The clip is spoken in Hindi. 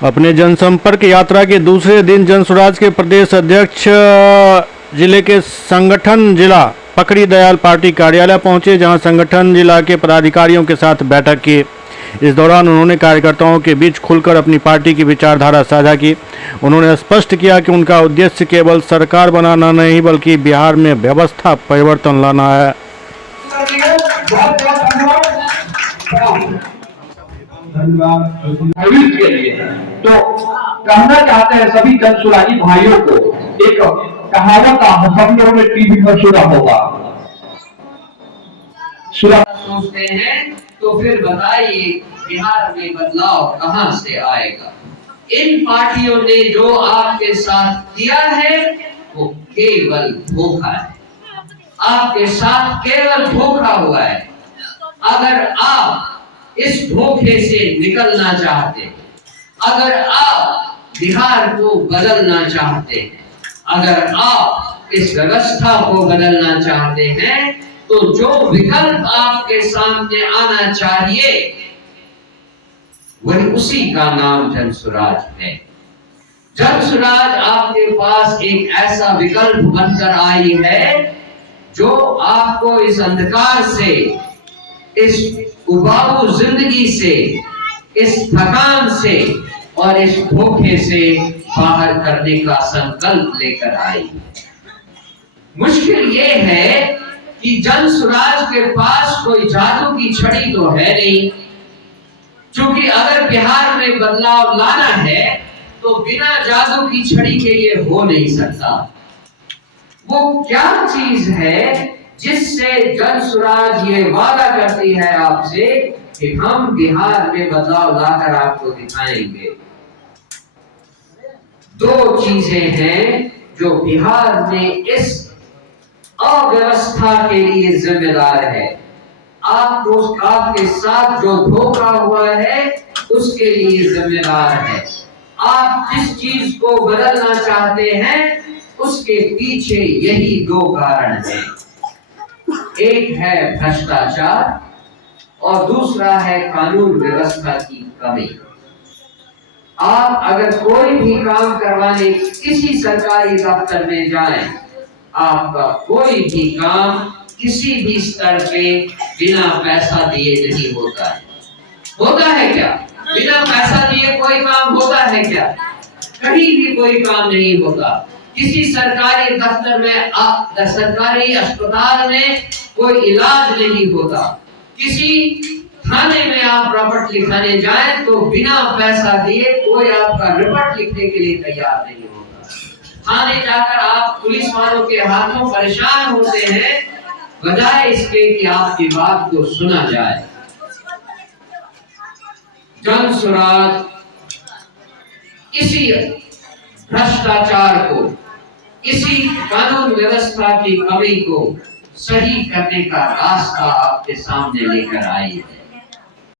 अपने जनसंपर्क यात्रा के दूसरे दिन जनसुराज के प्रदेश अध्यक्ष जिले के संगठन जिला पकड़ी दयाल पार्टी कार्यालय पहुंचे, जहां संगठन जिला के पदाधिकारियों के साथ बैठक की। इस दौरान उन्होंने कार्यकर्ताओं के बीच खुलकर अपनी पार्टी की विचारधारा साझा की। उन्होंने स्पष्ट किया कि उनका उद्देश्य केवल सरकार बनाना नहीं बल्कि बिहार में व्यवस्था परिवर्तन लाना है। के लिए तो कहना चाहते हैं सभी जनसुराजी भाइयों को, एक कहावत हम लोगों ने टीवी पर सुना होगा, सोचते हैं तो फिर बताइए बिहार में बदलाव कहां से आएगा। इन पार्टियों ने जो आपके साथ किया है वो केवल धोखा है, आपके साथ केवल धोखा हुआ है। अगर आप इस धोखे से निकलना चाहते हैं, अगर आप बिहार को बदलना चाहते हैं, अगर आप इस व्यवस्था को बदलना चाहते हैं, तो जो विकल्प आपके सामने आना चाहिए वही उसी का नाम जनसुराज है। जनसुराज आपके पास एक ऐसा विकल्प बनकर आई है जो आपको इस अंधकार से, इस उबाऊ जिंदगी से, इस थकान से और इस धोखे से बाहर करने का संकल्प लेकर आई। मुश्किल ये है कि जनसुराज के पास कोई जादू की छड़ी तो है नहीं, क्योंकि अगर बिहार में बदलाव लाना है तो बिना जादू की छड़ी के ये हो नहीं सकता। वो क्या चीज है जिससे जनसुराज ये वादा करती है आपसे कि हम बिहार में बदलाव लाकर आपको दिखाएंगे। दो चीजें हैं जो बिहार में इस अव्यवस्था के लिए जिम्मेदार है। आपके साथ जो धोखा हुआ है उसके लिए जिम्मेदार है। आप जिस चीज को बदलना चाहते हैं उसके पीछे यही दो कारण हैं। एक है भ्रष्टाचार और दूसरा है कानून व्यवस्था की कमी। आप अगर कोई भी काम करवाने किसी सरकारी दफ्तर में जाएं, आपका कोई भी काम किसी भी स्तर पे बिना पैसा दिए नहीं होता है। होता है क्या? बिना पैसा दिए कोई काम होता है क्या? कहीं भी कोई काम नहीं होता। किसी सरकारी दफ्तर में, सरकारी अस्पताल में कोई इलाज नहीं होता। किसी थाने में आप रिपोर्ट लिखाने जाएं तो बिना पैसा दिए कोई आपका रिपोर्ट लिखने के लिए तैयार नहीं होता। थाने जाकर आप पुलिस वालों के हाथों परेशान होते हैं, बजाय इसके कि आपकी बात को सुना जाए। जनसुराज इसी भ्रष्टाचार को, इसी कानून व्यवस्था की कमी को सही करने का रास्ता आपके सामने लेकर आई है।